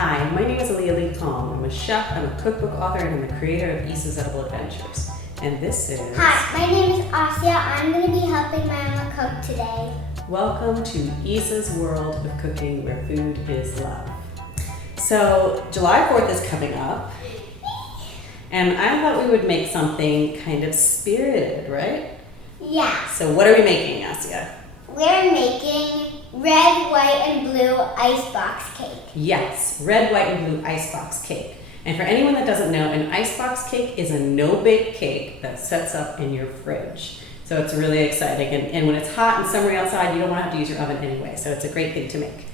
Hi, my name is Aliya LeeKong. I'm a chef, I'm a cookbook author, and I'm the creator of Issa's Edible Adventures. And this is... Hi, my name is Aliya. I'm going to be helping my mama cook today. Welcome to Issa's world of cooking where food is love. So, July 4th is coming up, and I thought we would make something kind of spirited, right? Yeah. So what are we making, Aliya? We're making red, white, and blue icebox cake. Yes, red, white, and blue icebox cake. And for anyone that doesn't know, an icebox cake is a no-bake cake that sets up in your fridge. So it's really exciting. And when it's hot and summery outside, you don't want to have to use your oven anyway. So it's a great thing to make.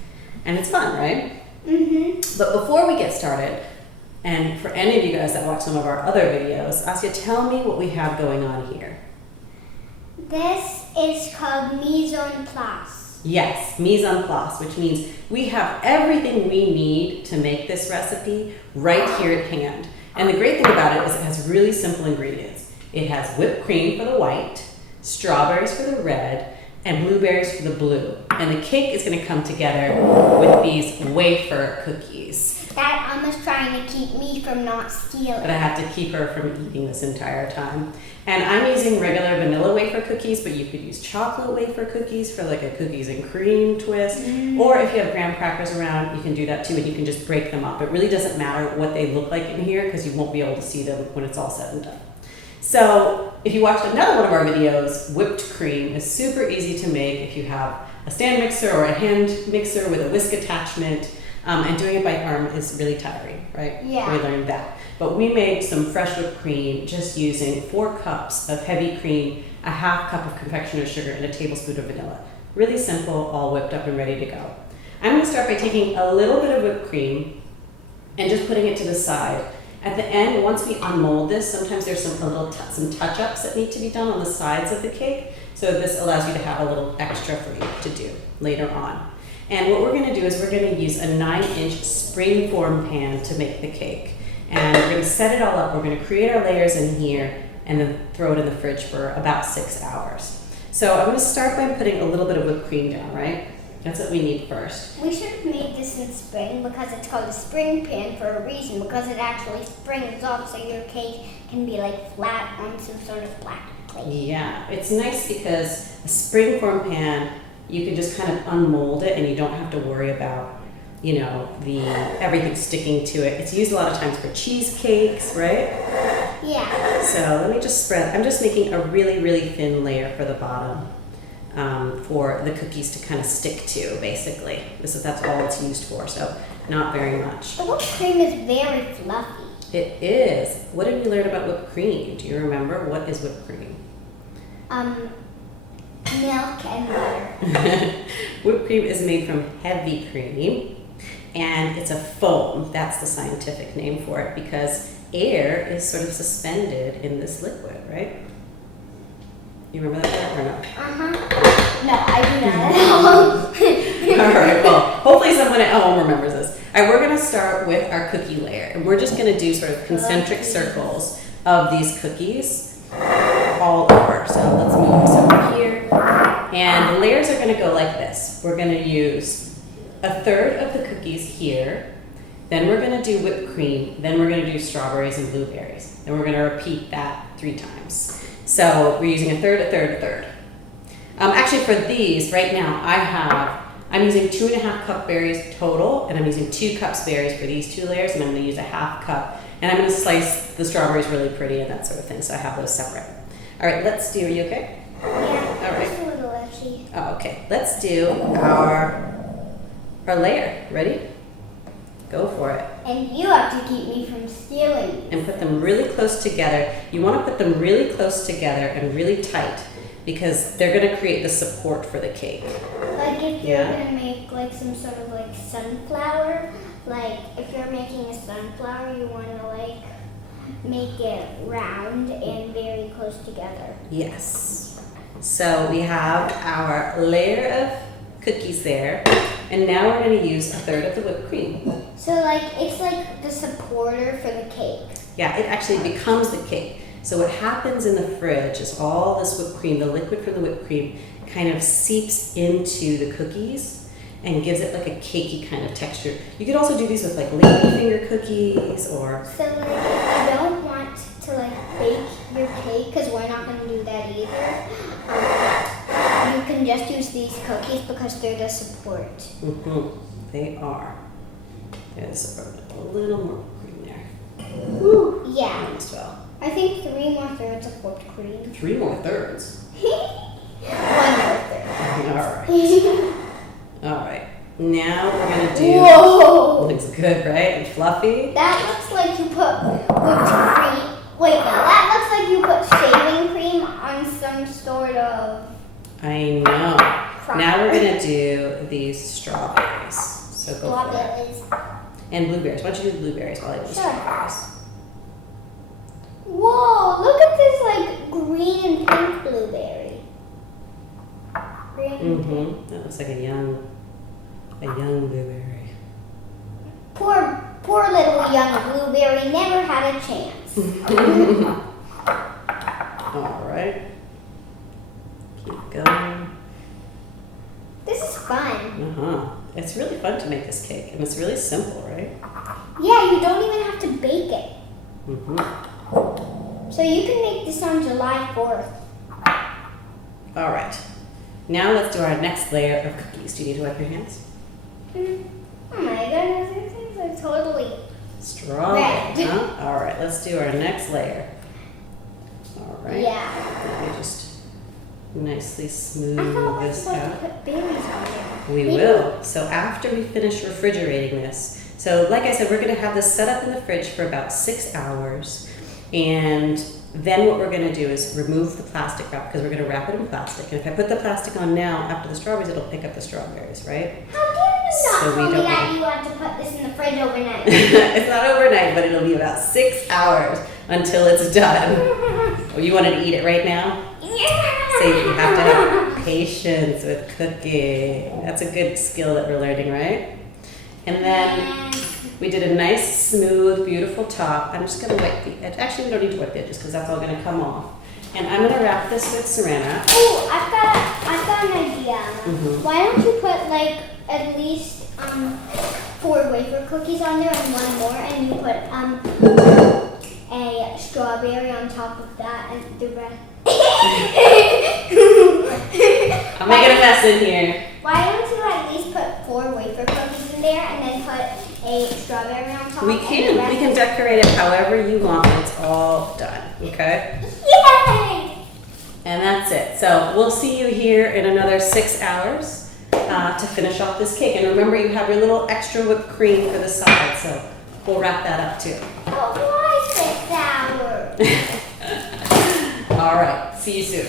And it's fun, right? Mm-hmm. But before we get started, and for any of you guys that watch some of our other videos, Aliya, tell me what we have going on here. This is called mise en place. Yes, mise en place, which means we have everything we need to make this recipe right here at hand. And the great thing about it is it has really simple ingredients. It has whipped cream for the white, strawberries for the red, and blueberries for the blue. And the cake is going to come together with these wafer cookies. That Emma's trying to keep me from not stealing. But I have to keep her from eating this entire time. And I'm using regular vanilla wafer cookies, but you could use chocolate wafer cookies for like a cookies and cream twist. Or if you have graham crackers around, you can do that too, and you can just break them up. It really doesn't matter what they look like in here because you won't be able to see them when it's all said and done. So if you watched another one of our videos, whipped cream is super easy to make if you have a stand mixer or a hand mixer with a whisk attachment. And doing it by arm is really tiring, right? Yeah. We learned that. But we made some fresh whipped cream just using 4 cups of heavy cream, a half cup of confectioner's sugar, and a tablespoon of vanilla. Really simple, all whipped up and ready to go. I'm going to start by taking a little bit of whipped cream and just putting it to the side. At the end, once we unmold this, sometimes there's some touch-ups that need to be done on the sides of the cake. So this allows you to have a little extra for you to do later on. And what we're going to do is we're going to use a 9-inch spring-form pan to make the cake. And we're going to set it all up. We're going to create our layers in here and then throw it in the fridge for about 6 hours. So I'm going to start by putting a little bit of whipped cream down, right? That's what we need first. We should have made this in spring because it's called a spring pan for a reason, because it actually springs off so your cake can be like flat on some sort of flat plate. Yeah, it's nice because a spring-form pan, you can just kind of unmold it and you don't have to worry about, you know, everything sticking to it. It's used a lot of times for cheesecakes, right? Yeah. So let me just spread. I'm just making a really, really thin layer for the bottom for the cookies to kind of stick to, basically. That's all it's used for, so not very much. The whipped cream is very fluffy. It is. What did we learn about whipped cream? Do you remember? What is whipped cream? Milk and butter. Whipped cream is made from heavy cream, and it's a foam. That's the scientific name for it because air is sort of suspended in this liquid, right? You remember that part or no? Uh-huh. No, I do not at all. All right, well, hopefully someone at home remembers this. All right, we're going to start with our cookie layer, and we're just going to do sort of concentric circles of these cookies all over. So let's move this over here. And the layers are going to go like this. We're going to use 1/3 of the cookies here. Then we're going to do whipped cream. Then we're going to do strawberries and blueberries. Then we're going to repeat that 3 times. So we're using 1/3, 1/3, 1/3. Actually, for these, right now, I'm using 2.5 cup berries total, and I'm using 2 cups berries for these 2 layers, and I'm going to use a half cup. And I'm going to slice the strawberries really pretty and that sort of thing, so I have those separate. All right, let's do, are you okay? Yeah, All right. just a little itchy. Oh, okay. Let's do our layer. Ready? Go for it. And you have to keep me from stealing. And put them really close together. You want to put them really close together and really tight because they're going to create the support for the cake. Like if you're going to make like some sort of like sunflower, like if you're making a sunflower, you want to like make it round and very close together. Yes. So we have our layer of cookies there, and now we're going to use 1/3 of the whipped cream. So like it's like the supporter for the cake. Yeah, it actually becomes the cake. So what happens in the fridge is all this whipped cream, the liquid from the whipped cream, kind of seeps into the cookies, and gives it like a cakey kind of texture. You could also do these with like ladyfinger cookies or... So like, if you don't want to like bake your cake, because we're not going to do that either, you can just use these cookies because they're the support. Mm-hmm. They are. There's a little more cream there. Woo. Yeah. Almost fell. I think 3 more thirds of whipped cream. 3 more thirds. 1 more third. All right. All right. Now we're gonna do. Whoa! Looks good, right? And fluffy. That looks like you put whipped cream. Wait, no, that looks like you put shaving cream on some sort of. I know. Crap. Now we're gonna do these strawberries. So go for it. Strawberries. And blueberries. Why don't you do blueberries while I do the Sure. strawberries? Whoa! Look at this like green and pink blueberry. Green and pink. Mm-hmm. That looks like a young blueberry. Poor little young blueberry never had a chance. All right. Keep going. This is fun. Uh-huh. It's really fun to make this cake, and it's really simple, right? Yeah, you don't even have to bake it. Mm-hmm. So you can make this on July 4th. All right. Now let's do our next layer of cookies. Do you need to wipe your hands? Oh my goodness, these things are totally Strawberry. red. Huh? All right, let's do our next layer. All right. Yeah. Let me just nicely I smooth thought we were this supposed to out. put berries on there. We will. So after we finish refrigerating this, so like I said, we're going to have this set up in the fridge for about 6 hours. And then what we're going to do is remove the plastic wrap because we're going to wrap it in plastic. And if I put the plastic on now, after the strawberries, it'll pick up the strawberries, right? How dare you not So we tell me don't that want- you want to put this in the fridge overnight? It's not overnight, but it'll be about 6 hours until it's done. Oh, you wanted to eat it right now? Yeah. So you have to have patience with cooking. That's a good skill that we're learning, right? And then we did a nice, smooth, beautiful top. I'm just gonna wipe the edge. Actually, we don't need to wipe the edges because that's all gonna come off. And I'm gonna wrap this with saran wrap. Oh, I've got an idea. Mhm. Why don't you put like at least 4 wafer cookies on there and 1 more, and you put a strawberry on top of that and the rest. I'm making a mess in here. Why don't you at least put 4 wafer cookies in there and then put a strawberry on top? We and the can rest- decorate it however you want when it's all done, okay? Yay! And that's it. So we'll see you here in another 6 hours to finish off this cake. And remember, you have your little extra whipped cream for the side, so we'll wrap that up too. But why 6 hours? All right, see you soon.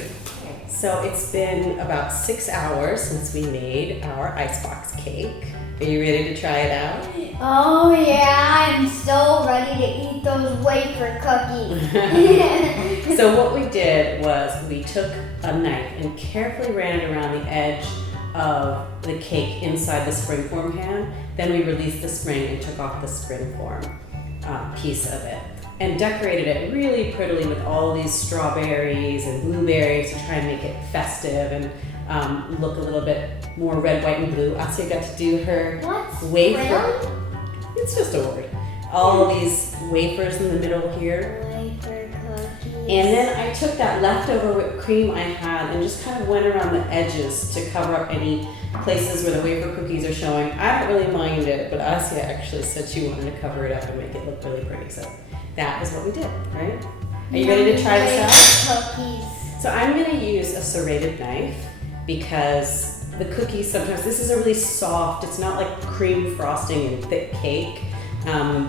So it's been about 6 hours since we made our icebox cake. Are you ready to try it out? Oh yeah, I'm so ready to eat those wafer cookies. So what we did was we took a knife and carefully ran it around the edge of the cake inside the springform pan. Then we released the spring and took off the springform piece of it. And decorated it really prettily with all these strawberries and blueberries to try and make it festive and look a little bit more red, white, and blue. Asiya got to do her What's wafer. frill? It's just a word. All these wafers in the middle here. Wafer cookies. And then I took that leftover whipped cream I had and just kind of went around the edges to cover up any places where the wafer cookies are showing. I don't really mind it, but Asiya actually said she wanted to cover it up and make it look really pretty. So that is what we did, right? Are you ready to try this out? Cookies. So I'm going to use a serrated knife because the cookies sometimes, this is a really soft, it's not like cream frosting and thick cake.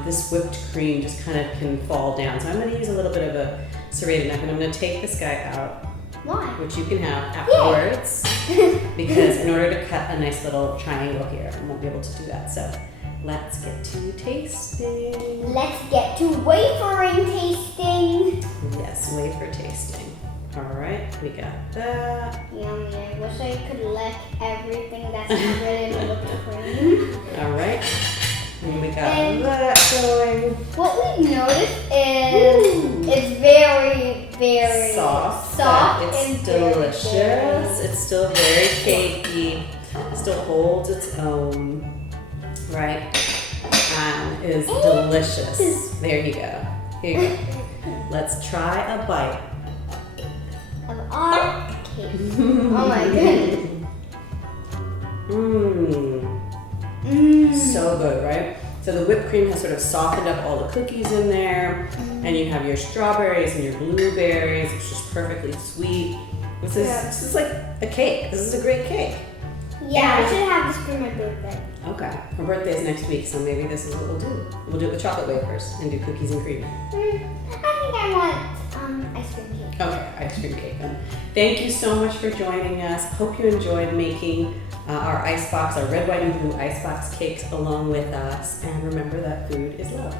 This whipped cream just kind of can fall down. So I'm going to use a little bit of a serrated knife and I'm going to take this guy out, Why? which you can have afterwards, because in order to cut a nice little triangle here, I won't be able to do that. So let's get to tasting. Let's get to wafering tasting. Yes, wafer tasting. All right, we got that. Yummy. I wish I could lick everything that's covered in whipped cream. All right, and we got And- that going. What we've noticed is Ooh. it's very, very Soft, soft but and it's very, delicious. very- It's still very cakey. still holds its own, right? And is delicious. There you go. Here you go. Let's try a bite. Of our cake. Oh my goodness. So good, right? So the whipped cream has sort of softened up all the cookies in there, and you have your strawberries and your blueberries. It's just perfectly sweet. This is like a cake. This is a great cake. Yeah, I should have this for my birthday. Okay, her birthday is next week, so maybe this is what we'll do. We'll do it with chocolate wafers and do cookies and cream. I think I want ice cream cake. Okay, ice cream cake then. Thank you so much for joining us. Hope you enjoyed making our icebox, our red, white, and blue icebox cakes along with us. And remember that food is love.